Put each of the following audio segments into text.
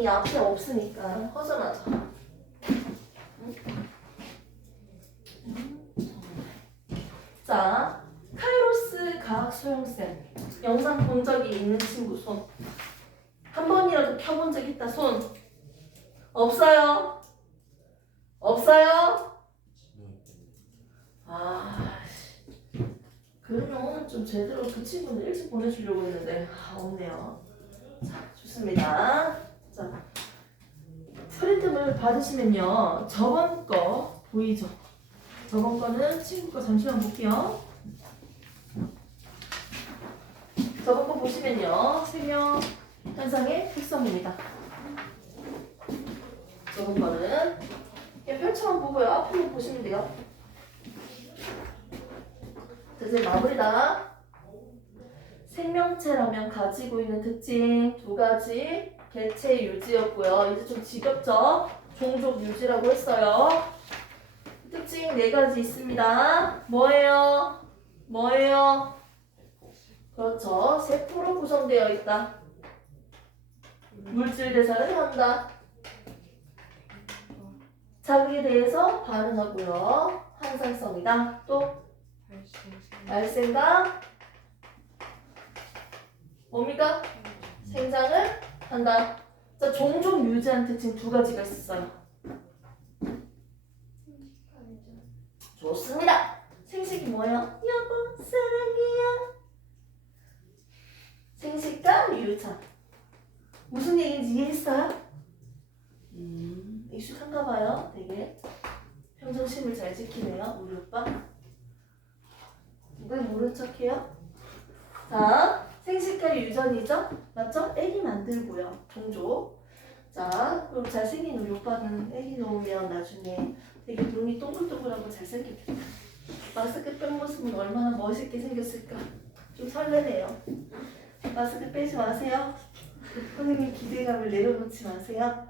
이름이 앞에 없으니까 허전하죠. 자, 카이로스 과학 소형쌤 영상 본 적이 있는 친구 손. 한 번이라도 켜본 적 있다 손. 없어요? 없어요? 그러면 좀 제대로 그 친구는 일찍 보내주려고 했는데 없네요. 자, 좋습니다. 자, 프린트물 받으시면요 저번 거 보이죠? 저번 거는 친구 거 잠시만 볼게요. 저번 거 보시면요 생명 현상의 특성입니다. 저번 거는 그냥 펼쳐만 보고요. 앞으로 보시면 돼요. 자, 이제 마무리다. 생명체라면 가지고 있는 특징 두 가지. 개체 유지였고요. 이제 좀 지겹죠? 종족 유지라고 했어요. 특징 네 가지 있습니다. 뭐예요? 뭐예요? 그렇죠. 세포로 구성되어 있다. 물질 대사를 한다. 자기에 대해서 반응하고요. 항상성이다. 또 발생과 뭡니까? 생장을 한다. 자, 종족 유지한 특징 두 가지가 있어요. 좋습니다. 생식이 뭐예요? 여보 사랑해요. 생식과 유전. 무슨 얘기인지 이해했어요? 익숙한가 봐요. 되게 평정심을 잘 지키네요. 우리 오빠. 왜 모른 척해요? 자, 생식과 유전이죠? 맞죠? 애기 만들고요. 종족. 자, 그럼 잘생긴 우리 오빠는 애기 놓으면 나중에 되게 눈이 동글동글하고 잘생겼겠다. 마스크 뺀 모습은 얼마나 멋있게 생겼을까? 좀 설레네요. 마스크 빼지 마세요. 선생님 기대감을 내려놓지 마세요.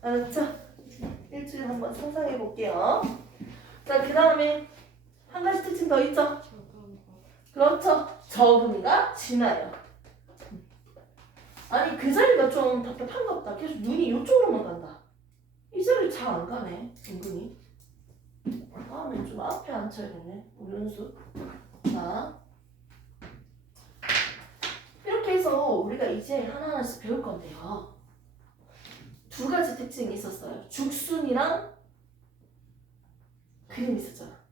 알았죠? 일주일에 한번 상상해 볼게요. 자, 그 다음에 한 가지 특징 더 있죠? 그렇죠. 적응이가 진화예요. 아니 그 자리가 좀 답답한가 보다. 계속 눈이 이쪽으로만 간다. 이 자리 잘 안 가네. 은근히. 다음엔 좀 앞에 앉혀야겠네. 우리 은수. 자, 이렇게 해서 우리가 이제 하나하나씩 배울 건데요. 두 가지 특징이 있었어요. 죽순이랑 그림 있었잖아.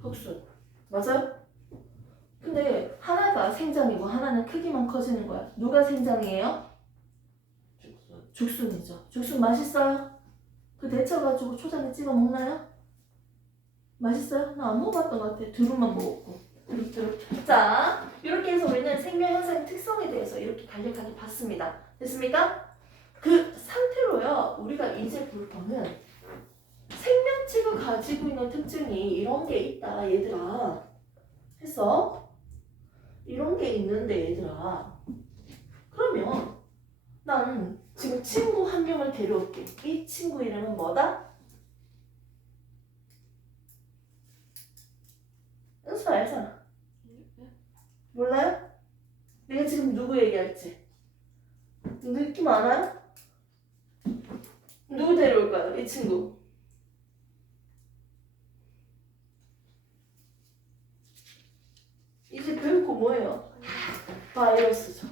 흑순. 맞아요? 근데 하나가 생장이고 하나는 크기만 커지는 거야. 누가 생장이에요? 죽순이죠. 죽순 맛있어요? 그 데쳐가지고 초장에 찍어 먹나요? 맛있어요? 나 안 먹어봤던 것 같아. 두릅만 먹었고. 두릅. 자, 이렇게 해서 우리는 생명 현상의 특성에 대해서 이렇게 간략하게 봤습니다. 됐습니까? 그 상태로요. 우리가 이제 볼 거는 생명체가 가지고 있는 특징이 이런 게 있다 얘들아 해서 이런 게 있는데 얘들아 그러면 난 지금 친구 한 명을 데려올게. 이 친구 이름은 뭐다? 은수 알잖아. 몰라요? 내가 지금 누구 얘기할지 느낌 알아요? 누구 데려올까요? 이 친구 이제 배울 거 뭐예요? 바이러스죠.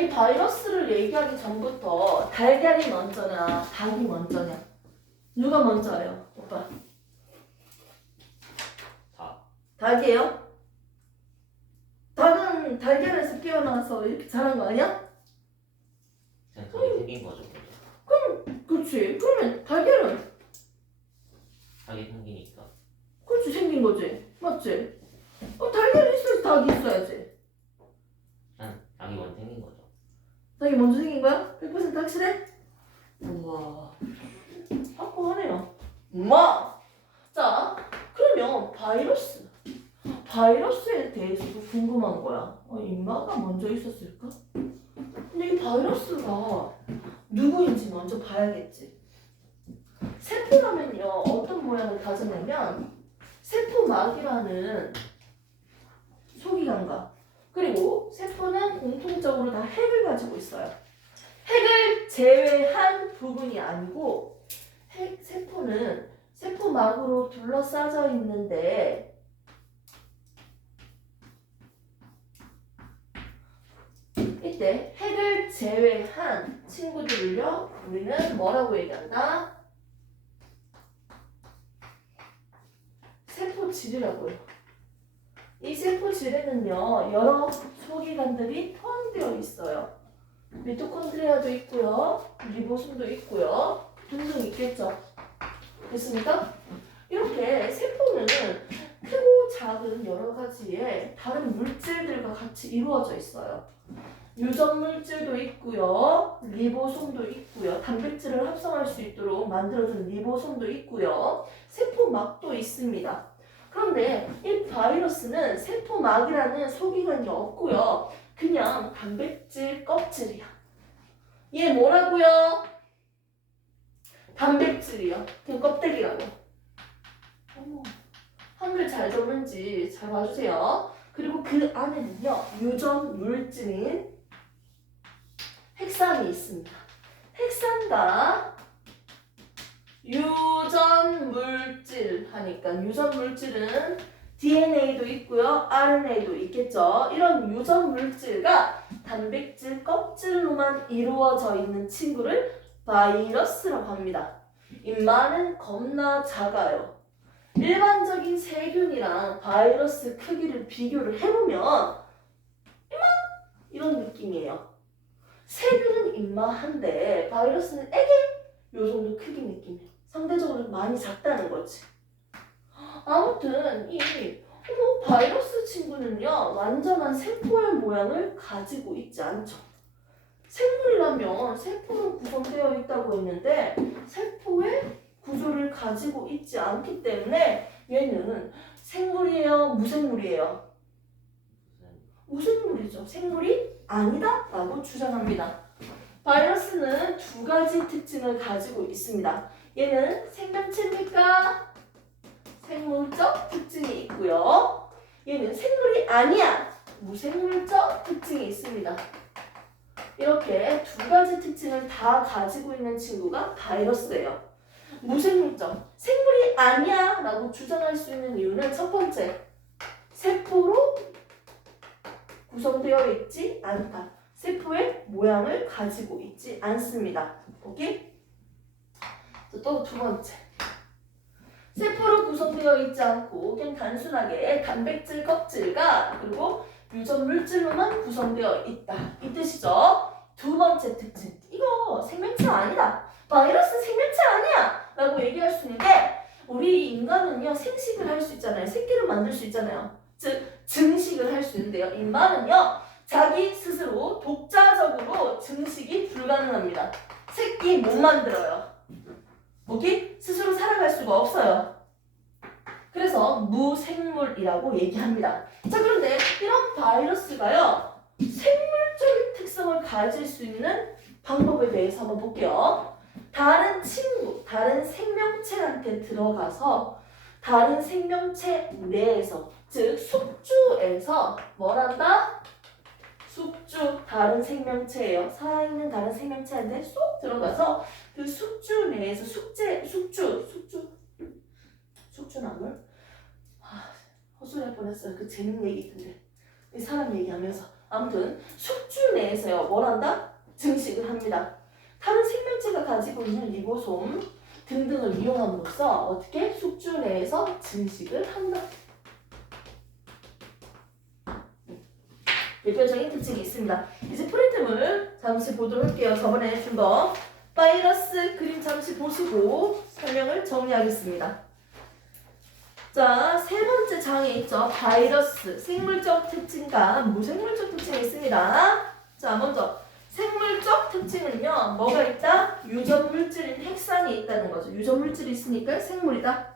이 바이러스를 얘기하기 전부터 달걀이 먼저냐 닭이 먼저냐 누가 먼저예요? 오빠 닭이에요? 닭은 달걀에서 깨어나서 이렇게 자란 거 아니야? 생성이 생긴 거죠. 그럼 그렇지. 그러면 달걀은 닭이 생기니까. 그렇지 생긴 거지. 맞지? 달걀이 있어야지 닭이 있어야지. 닭이 먼저 생긴 거죠. 닭이 먼저 생긴 거야? 100% 확실해? 우와 확고하네요. 우와 자 그러면 바이러스에 대해서도 궁금한 거야. 인마가 먼저 있었을까? 근데 이 바이러스가 누구인지 먼저 봐야겠지. 세포라면요 어떤 모양을 가졌냐면 세포막이라는 소기관과 그리고 세포는 공통적으로 다 핵을 가지고 있어요. 핵을 제외한 부분이 아니고 세포는 세포막으로 둘러싸여 있는데 이때 핵을 제외한 친구들을요 우리는 뭐라고 얘기한다? 세포질이라고요. 이 세포질에는요 여러 소기관들이 포함되어 있어요. 미토콘드리아도 있고요, 리보솜도 있고요, 등등 있겠죠. 됐습니까? 이렇게 세포는 크고 작은 여러 가지의 다른 물질들과 같이 이루어져 있어요. 유전 물질도 있고요, 리보솜도 있고요, 단백질을 합성할 수 있도록 만들어준 리보솜도 있고요, 세포막도 있습니다. 그런데 이 바이러스는 세포막이라는 소기관이 없고요, 그냥 단백질 껍질이야. 얘 뭐라고요? 단백질이요. 그냥 껍데기라고. 어머, 한글 잘 적는지 잘 봐주세요. 그리고 그 안에는요 유전 물질인 핵산이 있습니다. 핵산과 유전 물질 하니까 유전 물질은 DNA도 있고요, RNA도 있겠죠. 이런 유전 물질과 단백질 껍질로만 이루어져 있는 친구를 바이러스라고 합니다. 잇마는 겁나 작아요. 일반적인 세균이랑 바이러스 크기를 비교를 해보면 이런 느낌이에요. 세균은 잇마한데 바이러스는 애기 요 정도 크기 느낌이에요. 상대적으로 많이 작다는 거지. 아무튼 이 바이러스 친구는요 완전한 세포의 모양을 가지고 있지 않죠. 생물이라면 세포는 구성되어 있다고 했는데 세포의 구조를 가지고 있지 않기 때문에 얘는 생물이에요, 무생물이에요? 무생물이죠. 생물이 아니다 라고 주장합니다. 바이러스는 두 가지 특징을 가지고 있습니다. 얘는 생명체입니까? 생물적 특징이 있고요. 얘는 생물이 아니야, 무생물적 특징이 있습니다. 이렇게 두 가지 특징을 다 가지고 있는 친구가 바이러스예요. 무생물적, 생물이 아니야 라고 주장할 수 있는 이유는 첫 번째, 세포로 구성되어 있지 않다. 세포의 모양을 가지고 있지 않습니다. 오케이? 또 두 번째, 세포로 구성되어 있지 않고 그냥 단순하게 단백질 껍질과 그리고 유전 물질로만 구성되어 있다. 이 뜻이죠. 두 번째 특징, 이거 생명체 아니다, 바이러스 생명체 아니야 라고 얘기할 수 있는데 우리 인간은요 생식을 할 수 있잖아요. 새끼를 만들 수 있잖아요. 즉 증식을 할 수 있는데요, 인간은요 자기 스스로 독자적으로 증식이 불가능합니다. 새끼 못 만들어요. 오케이? 스스로 살아갈 수가 없어요. 그래서 무생물이라고 얘기합니다. 자, 그런데 이런 바이러스가요 생물적인 특성을 가질 수 있는 방법에 대해서 한번 볼게요. 다른 친구, 다른 생명체한테 들어가서 다른 생명체 내에서, 즉 숙주에서 뭘 한다? 숙주, 다른 생명체예요. 살아있는 다른 생명체한테 쏙 들어가서 그 숙주 내에서 숙주나물? 헛소리 할 뻔했어요. 그 재밌는 얘기 있던데. 이 사람 얘기하면서. 아무튼 숙주 내에서요 뭘 한다? 증식을 합니다. 다른 생명체가 가지고 있는 리보솜 등등을 이용함으로써 어떻게? 숙주 내에서 증식을 한다. 대표적인 특징이 있습니다. 이제 프린트물 잠시 보도록 할게요. 저번에 준 거 바이러스 그림 잠시 보시고 설명을 정리하겠습니다. 자, 세 번째 장에 있죠. 바이러스, 생물적 특징과 무생물적 특징이 있습니다. 자, 먼저 생물적 특징은요, 뭐가 있다? 유전 물질인 핵산이 있다는 거죠. 유전 물질이 있으니까 생물이다.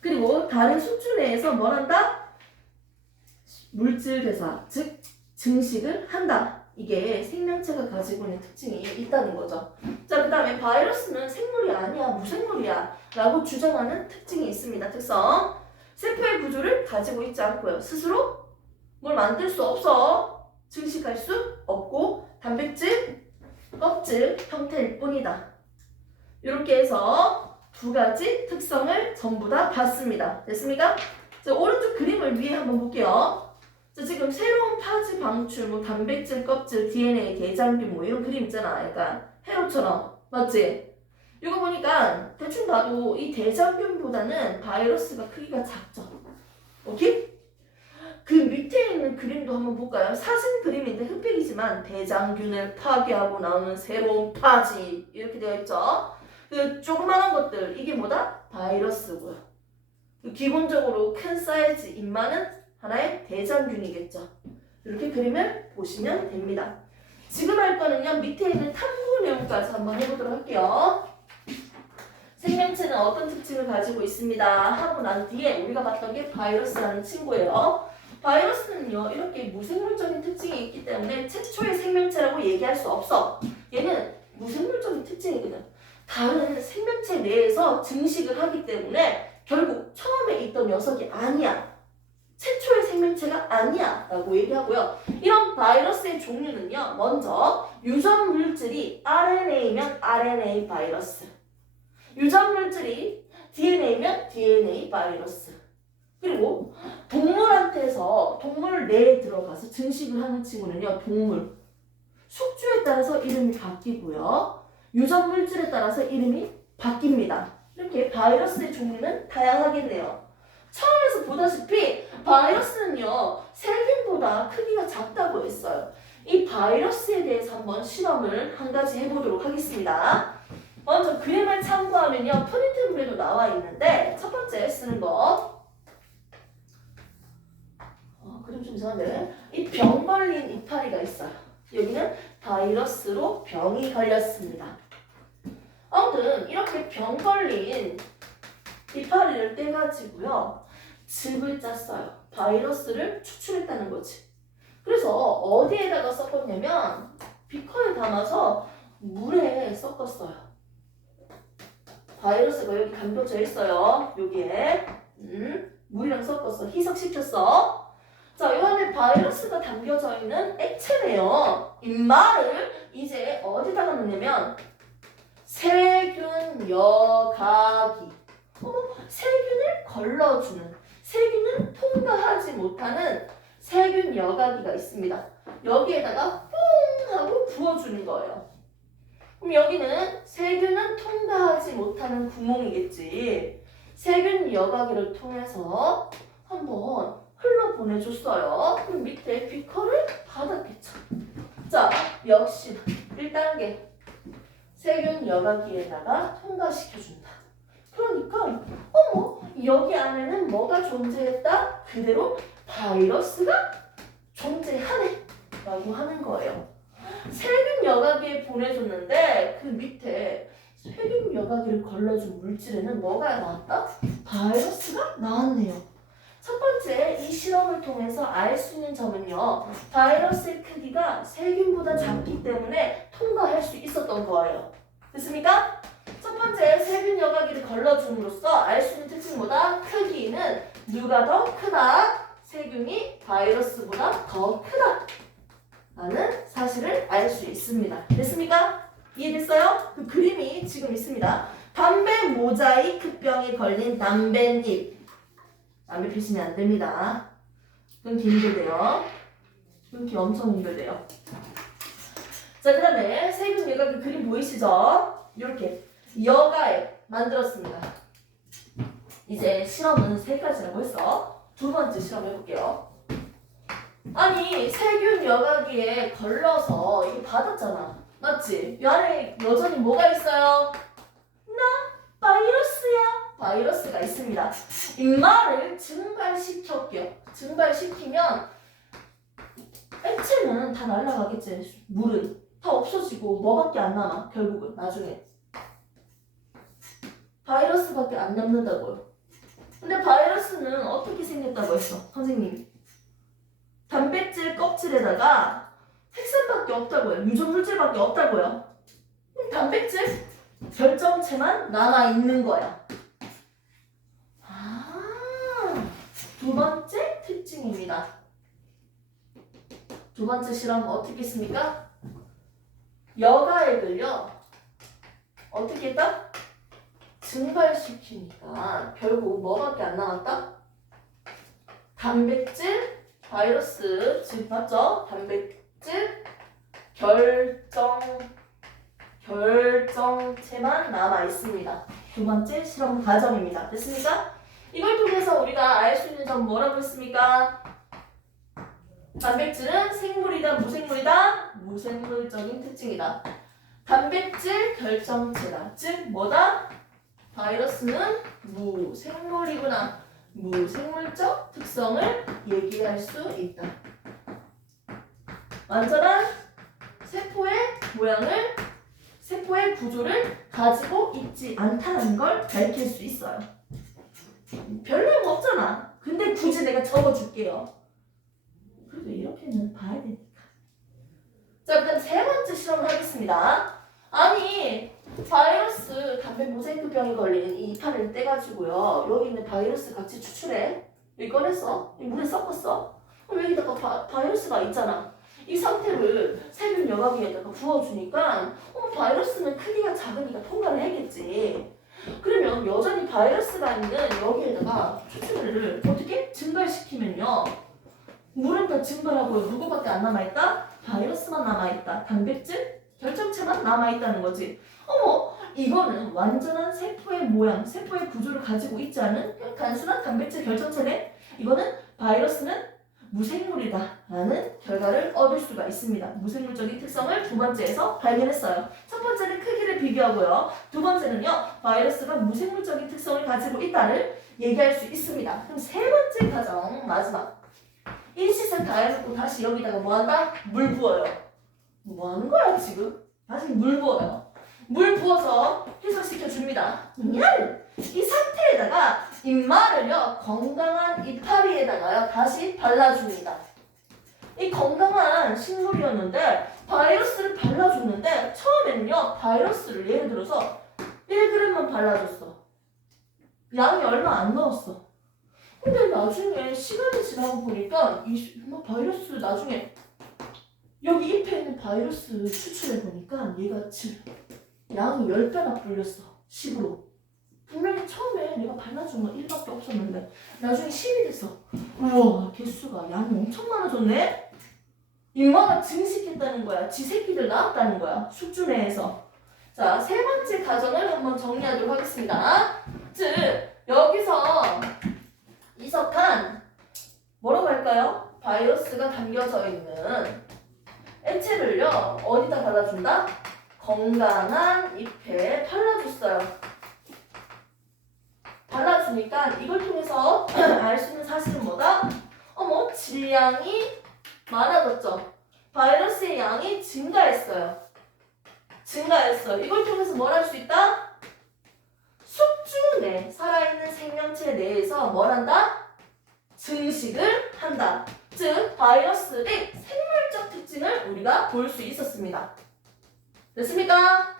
그리고 다른 숙주 내에서 뭘 한다? 물질 대사, 즉 증식을 한다. 이게 생명체가 가지고 있는 특징이 있다는 거죠. 자, 그 다음에 바이러스는 생물이 아니야, 무생물이야 라고 주장하는 특징이 있습니다. 특성, 세포의 구조를 가지고 있지 않고요, 스스로 뭘 만들 수 없어. 증식할 수 없고 단백질 껍질 형태일 뿐이다. 이렇게 해서 두 가지 특성을 전부 다 봤습니다. 됐습니까? 자, 오른쪽 그림을 위에 한번 볼게요. 자, 지금 새로운 파지 방출, 뭐 단백질 껍질, DNA, 대장균 뭐 이런 그림 있잖아. 약간 회로처럼. 맞지? 이거 보니까 대충 봐도 이 대장균보다는 바이러스가 크기가 작죠. 오케이? 그 밑에 있는 그림도 한번 볼까요? 사진 그림인데 흑백이지만 대장균을 파괴하고 나오는 새로운 파지 이렇게 되어 있죠. 그 조그마한 것들 이게 뭐다? 바이러스고요. 기본적으로 큰 사이즈 입만은 하나의 대장균이겠죠. 이렇게 그림을 보시면 됩니다. 지금 할 거는요. 밑에 있는 탐구 내용까지 한번 해보도록 할게요. 생명체는 어떤 특징을 가지고 있습니다 하고 난 뒤에 우리가 봤던 게 바이러스라는 친구예요. 바이러스는요. 이렇게 무생물적인 특징이 있기 때문에 최초의 생명체라고 얘기할 수 없어. 얘는 무생물적인 특징이거든. 다른 생명체 내에서 증식을 하기 때문에 결국 처음에 있던 녀석이 아니야. 최초의 생명체가 아니야 라고 얘기하고요. 이런 바이러스의 종류는요. 먼저 유전 물질이 RNA면 RNA 바이러스, 유전 물질이 DNA면 DNA 바이러스, 그리고 동물한테서 동물 내에 들어가서 증식을 하는 친구는요. 동물, 숙주에 따라서 이름이 바뀌고요. 유전 물질에 따라서 이름이 바뀝니다. 이렇게 바이러스의 종류는 다양하겠네요. 처음에서 보다시피 바이러스는요. 세균보다 크기가 작다고 했어요. 이 바이러스에 대해서 한번 실험을 한 가지 해보도록 하겠습니다. 먼저 그림을 참고하면요. 프린트물에도 나와 있는데 첫 번째 쓰는 거 그림 좀 이상한데 이 병 걸린 이파리가 있어요. 여기는 바이러스로 병이 걸렸습니다. 아무튼 이렇게 병 걸린 이파리를 떼가지고요. 즙을 짰어요. 바이러스를 추출했다는 거지. 그래서 어디에다가 섞었냐면 비커에 담아서 물에 섞었어요. 바이러스가 여기 담겨져 있어요. 여기에 물이랑 섞었어. 희석시켰어. 자, 이 안에 바이러스가 담겨져 있는 액체네요. 입말을 이제 어디다가 넣냐면 세균 여과기. 세균을 걸러주는, 세균을 통과하지 못하는 세균 여과기가 있습니다. 여기에다가 뽕 하고 부어주는 거예요. 그럼 여기는 세균은 통과하지 못하는 구멍이겠지. 세균 여과기를 통해서 한번 흘러보내줬어요. 그럼 밑에 비커를 받았겠죠. 자, 역시 1단계 세균 여과기에다가 통과시켜준다. 그러니까 여기 안에는 뭐가 존재했다? 그대로 바이러스가 존재하네 라고 하는 거예요. 세균 여과기에 보내줬는데 그 밑에 세균 여과기를 걸러준 물질에는 뭐가 나왔다? 바이러스가 나왔네요. 첫 번째, 이 실험을 통해서 알 수 있는 점은요. 바이러스의 크기가 세균보다 작기 때문에 통과할 수 있었던 거예요. 됐습니까? 첫 번째, 세균 여과기를 걸러줌으로써 알 수 있는 특징은 뭐다? 크기는 누가 더 크다? 세균이 바이러스보다 더 크다 라는 사실을 알 수 있습니다. 됐습니까? 이해됐어요? 그 그림이 지금 있습니다. 담배 모자이크병에 걸린 담뱃잎. 담배 피시면 안 됩니다. 끊기 힘들대요. 끊기 엄청 힘들대요. 자, 그 다음에 세균 여과기 그림 보이시죠? 이렇게 여과에 만들었습니다. 이제 실험은 3가지라고 했어. 두 번째 실험 해볼게요. 아니, 세균 여과기에 걸러서 이거 받았잖아. 맞지? 이 안에 여전히 뭐가 있어요? 바이러스야. 바이러스가 있습니다. 입말을 증발시켰게요. 증발시키면 액체는 다 날아가겠지. 물은 다 없어지고 뭐밖에 안 남아. 결국은 나중에 바이러스밖에 안 남는다고요. 근데 바이러스는 어떻게 생겼다고 했어? 선생님, 단백질 껍질에다가 색산밖에 없다고요. 유전물질밖에 없다고요. 그럼 단백질 결정체만 남아있는 거야. 두 번째 특징입니다. 두 번째 실험 어떻게 했습니까? 여가액을요 어떻게 했다? 증발시키니까 결국 뭐밖에 안 남았다? 단백질, 바이러스, 즉 맞죠? 단백질, 결정체만 남아 있습니다. 두 번째 실험 과정입니다. 됐습니까? 이걸 통해서 우리가 알 수 있는 점 뭐라고 했습니까? 단백질은 생물이다, 무생물이다? 무생물적인 특징이다. 단백질 결정체다. 즉 뭐다? 바이러스는 무생물이구나. 무생물적 특성을 얘기할 수 있다. 완전한 세포의 모양을, 세포의 구조를 가지고 있지 않다는 걸 밝힐 수 있어요. 별 내용 없잖아. 근데 굳이 내가 적어줄게요. 그래도 이렇게는 봐야 되니까. 자, 일단 세 번째 실험을 하겠습니다. 아니, 바이러스 담배 모세이크병에 걸린 이 이파리를 떼가지고요. 여기 있는 바이러스 같이 추출해. 여기 꺼냈어. 이 물에 섞었어. 그럼 여기다가 바이러스가 있잖아. 이 상태를 세균 여과기에다가 부어주니까 바이러스는 크기가 작으니까 통과를 해야겠지. 그러면 여전히 바이러스가 있는 여기에다가 추출을 어떻게 증발시키면요. 물은 다 증발하고 누구밖에 안 남아있다? 바이러스만 남아있다. 단백질 결정체만 남아있다는 거지. 어머, 이거는 완전한 세포의 모양, 세포의 구조를 가지고 있지 않은 그냥 단순한 단백질 결정체네. 이거는 바이러스는 무생물이다 라는 결과를 얻을 수가 있습니다. 무생물적인 특성을 두 번째에서 발견했어요. 첫 번째는 크기를 비교하고요. 두 번째는요, 바이러스가 무생물적인 특성을 가지고 있다를 얘기할 수 있습니다. 그럼 세 번째 과정, 마지막. 인시설 다 해놓고 다시 여기다가 뭐 한다? 물 부어요. 뭐 하는 거야 지금? 다시 물 부어요. 물 부어서 희석시켜 줍니다. 이 상태에다가 입마를요 건강한 이파리에다가요 다시 발라줍니다. 이 건강한 식물이었는데 바이러스를 발라줬는데 처음에는요 바이러스를 예를 들어서 1g만 발라줬어. 양이 얼마 안 넣었어. 근데 나중에 시간이 지나고 보니까 이 바이러스 나중에 여기 잎에 있는 바이러스 추출해 보니까 얘가 양이 10배나 불렸어. 10으로. 분명히 처음에 내가 발라준 건 1밖에 없었는데 나중에 10이 됐어. 우와, 개수가 양이 엄청 많아졌네? 인마가 증식했다는 거야. 지 새끼들 낳았다는 거야. 숙주 내에서. 자, 세 번째 과정을 한번 정리하도록 하겠습니다. 즉, 여기서 이석한 뭐라고 할까요? 바이러스가 담겨져 있는 액체를요 어디다 발라준다? 건강한 잎에 발라줬어요. 발라주니까 이걸 통해서 알 수 있는 사실은 뭐다? 어머, 질량이 많아졌죠. 바이러스의 양이 증가했어요. 이걸 통해서 뭘 할 수 있다? 숙주 내, 살아있는 생명체 내에서 뭘 한다? 증식을 한다. 즉, 바이러스의 생물적 특징을 우리가 볼 수 있었습니다. 됐습니까?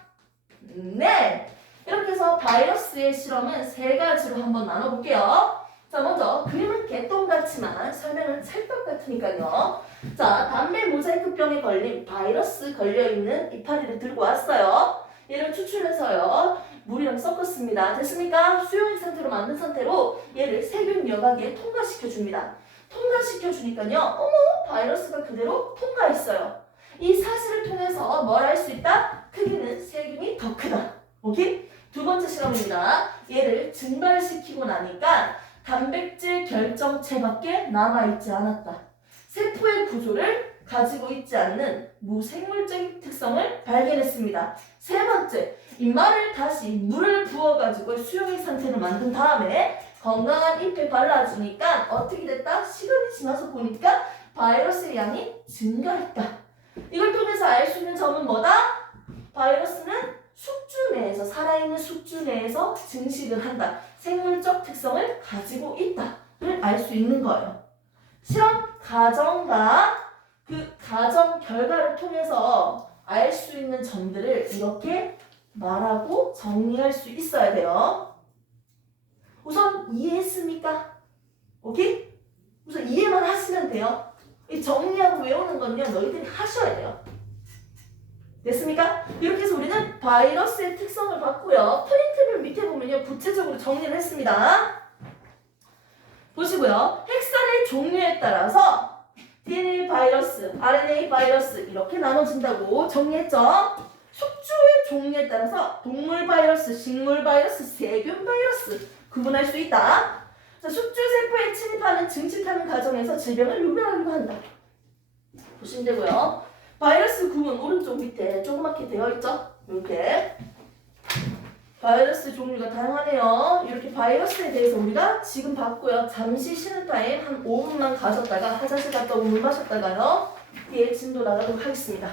네! 이렇게 해서 바이러스의 실험은 세 가지로 한번 나눠볼게요. 자, 먼저 그림은 개똥 같지만 설명은 찰떡 같으니까요. 자, 담배 모자이크병에 걸린 바이러스 걸려있는 이파리를 들고 왔어요. 얘를 추출해서요 물이랑 섞었습니다. 됐습니까? 수용액 상태로 만든 상태로 얘를 세균 여과기에 통과시켜 줍니다. 통과시켜 주니까요 어머, 바이러스가 그대로 통과했어요. 이 사실을 통해서 뭘 할 수 있다? 크기는 세균이 더 크다. 오케이? 두 번째 실험입니다. 얘를 증발시키고 나니까 단백질 결정체밖에 남아있지 않았다. 세포의 구조를 가지고 있지 않는 무생물적인 특성을 발견했습니다. 세 번째, 입마를 다시 물을 부어가지고 수용액 상태로 만든 다음에 건강한 잎에 발라주니까 어떻게 됐다? 시간이 지나서 보니까 바이러스의 양이 증가했다. 이걸 통해서 알 수 있는 점은 뭐다? 바이러스는 숙주 내에서, 살아있는 숙주 내에서 증식을 한다. 생물적 특성을 가지고 있다를 알 수 있는 거예요. 실험 과정과 그 과정 결과를 통해서 알 수 있는 점들을 이렇게 말하고 정리할 수 있어야 돼요. 우선 이해했습니까? 오케이? 우선 이해만 하시면 돼요. 이 이 정리하고 외우는 건요 너희들이 하셔야 돼요. 됐습니까? 이렇게 해서 우리는 바이러스의 특성을 봤고요. 프린트를 밑에 보면요 구체적으로 정리를 했습니다. 보시고요. 핵산의 종류에 따라서 DNA 바이러스, RNA 바이러스 이렇게 나눠진다고 정리했죠. 숙주의 종류에 따라서 동물 바이러스, 식물 바이러스, 세균 바이러스 구분할 수 있다. 자, 숙주 세포에 침입하는 증식하는 과정에서 질병을 유발하기도 한다. 보시면 되고요. 바이러스 구분 오른쪽 밑에 조그맣게 되어 있죠. 이렇게 바이러스 종류가 다양하네요. 이렇게 바이러스에 대해서 우리가 지금 봤고요. 잠시 쉬는 타임 한 5분만 가졌다가 화장실 갔다 오고 물 마셨다가요. 뒤에 진도 나가도록 하겠습니다.